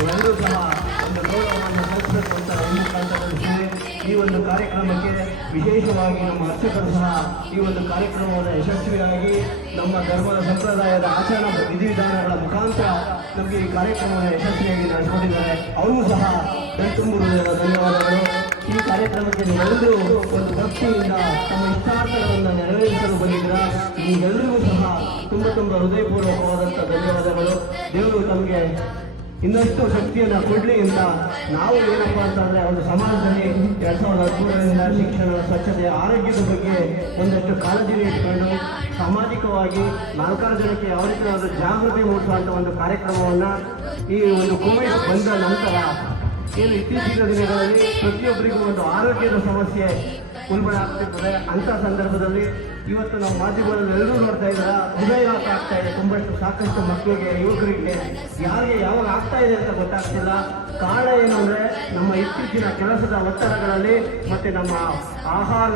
ಇವೆಲ್ಲರೂ ಸಹ ಒಂದು ಗೌರವವನ್ನು ಸಲ್ಲಿಸಬೇಕು ಅಂತ ಈ ಮುಖಾಂತರ ಈ ಒಂದು ಕಾರ್ಯಕ್ರಮಕ್ಕೆ ವಿಶೇಷವಾಗಿ ನಮ್ಮ ಅರ್ಚಕರು ಸಹ ಈ ಒಂದು ಕಾರ್ಯಕ್ರಮವನ್ನು ಯಶಸ್ವಿಯಾಗಿ ನಮ್ಮ ಧರ್ಮದ ಸಂಪ್ರದಾಯದ ಆಚರಣ ವಿಧಿವಿಧಾನಗಳ ಮುಖಾಂತರ ನಮಗೆ ಈ ಕಾರ್ಯಕ್ರಮವನ್ನು ಯಶಸ್ವಿಯಾಗಿ ನಡೆಸಿಕೊಂಡಿದ್ದಾರೆ. ಅವರಿಗೂ ಸಹ ತುಂಬ ಧನ್ಯವಾದಗಳು. ಈ ಕಾರ್ಯಕ್ರಮಕ್ಕೆ ನೀವೆಲ್ಲರೂ ಒಂದು ಭಕ್ತಿಯಿಂದ ತಮ್ಮ ಇಷ್ಟಾರ್ಥಗಳನ್ನು ನೆರವೇರಿಸಲು ಬಂದಿದ್ದೀರ. ನೀವೆಲ್ಲರಿಗೂ ಸಹ ತುಂಬ ಹೃದಯಪೂರ್ವಕವಾದಂಥ ಧನ್ಯವಾದಗಳು. ದೇವರು ತಮಗೆ ಇನ್ನಷ್ಟು ಶಕ್ತಿಯನ್ನು ಕೊಡಲಿ ಅಂತ ನಾವು ಏನಪ್ಪ ಅಂತಂದರೆ ಒಂದು ಸಮಾಜದಲ್ಲಿ 2013ರಿಂದ ಶಿಕ್ಷಣ, ಸ್ವಚ್ಛತೆ, ಆರೋಗ್ಯದ ಬಗ್ಗೆ ಒಂದಷ್ಟು ಕಾಳಜಿನ ಇಟ್ಕೊಂಡು ಸಾಮಾಜಿಕವಾಗಿ 4 ಜನಕ್ಕೆ ಯಾವ ರೀತಿ ಜಾಗೃತಿ ಮೂಡಿಸುವಂಥ ಒಂದು ಕಾರ್ಯಕ್ರಮವನ್ನು ಈ ಒಂದು ಕೋವಿಡ್ ಬಂದ ನಂತರ ಏನು ಇತ್ತೀಚಿನ ದಿನಗಳಲ್ಲಿ ಪ್ರತಿಯೊಬ್ಬರಿಗೂ ಒಂದು ಆರೋಗ್ಯದ ಸಮಸ್ಯೆ ಉಲ್ಬಣ ಆಗ್ತಿರ್ತದೆ. ಅಂಥ ಸಂದರ್ಭದಲ್ಲಿ ಇವತ್ತು ನಾವು ಮಾಧ್ಯಮಗಳಲ್ಲಿ ಎಲ್ಲರೂ ನೋಡ್ತಾ ಇದ್ದಾರೆ, ಹೃದಯಘಾತ ಆಗ್ತಾ ಇದೆ ಸಾಕಷ್ಟು ಮಕ್ಕಳಿಗೆ, ಯುವಕರಿಗೆ, ಯಾರಿಗೆ ಯಾವಾಗ ಆಗ್ತಾ ಇದೆ ಅಂತ ಗೊತ್ತಾಗ್ತಿಲ್ಲ. ಕಾರಣ ಏನು ಅಂದರೆ ನಮ್ಮ ಇತ್ತೀಚಿನ ಕೆಲಸದ ಒತ್ತಡಗಳಲ್ಲಿ ಮತ್ತು ನಮ್ಮ ಆಹಾರ